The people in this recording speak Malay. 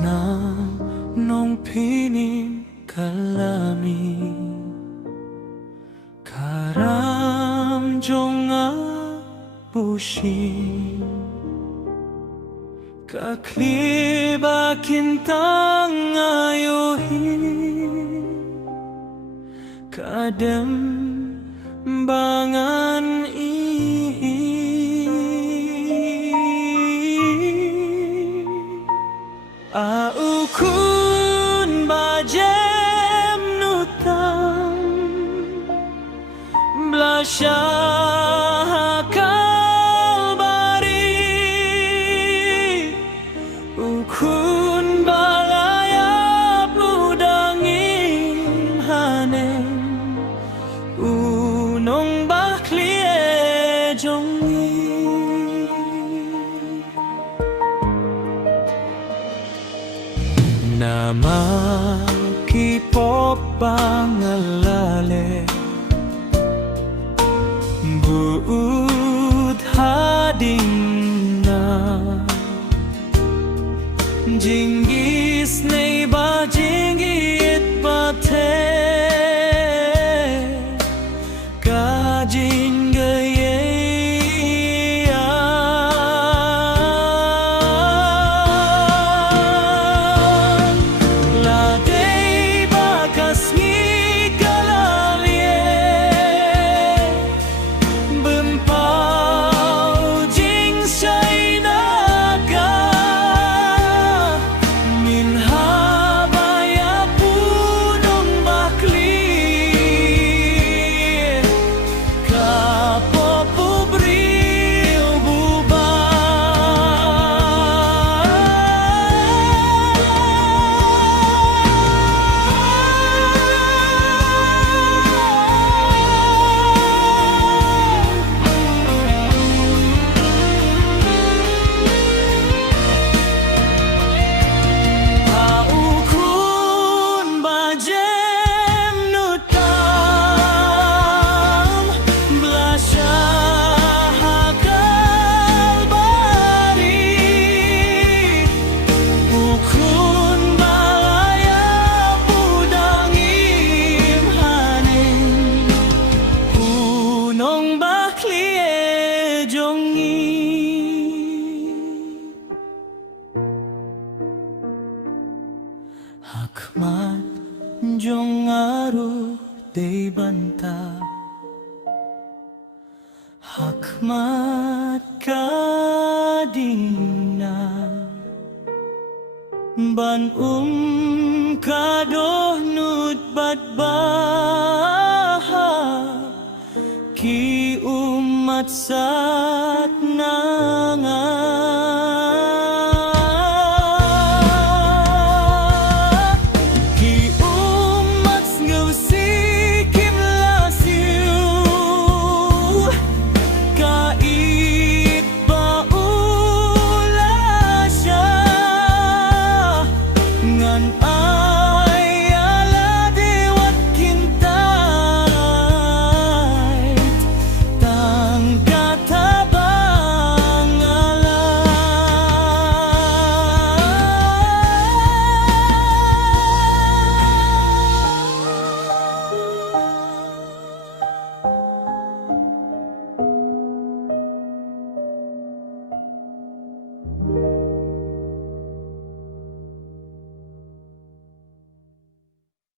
Nam nong pinim kalami Karam jonga bushin Kakliba kintang ayuhin Kadem bangan Aukun bajem nutam Blasya kalbari Ukun balaya budangin hanen Unong baklie jongi Nama kipop pangalale Buud hading na Jingis nay ba jingit pate Kajin gaye Hakmat jong aru day banta Hakmat kadina Ban kadoh nut batbaha Ki umat sat nangan Ngan